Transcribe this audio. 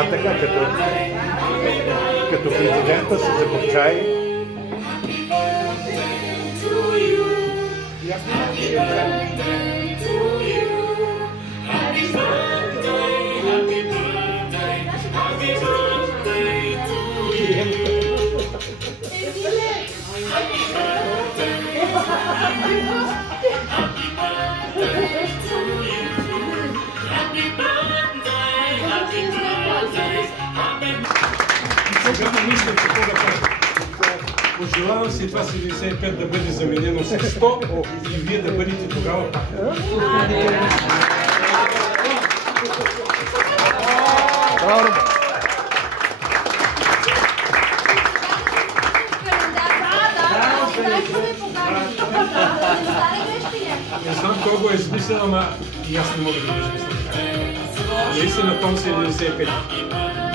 така, като президента се закопчай. Пожелавам си това 75 да бъде заменено с 100 и вие да бъдете тогава пак. Не знам кой го е измислил, ама и аз не мога да го измисля. Наистина том 75.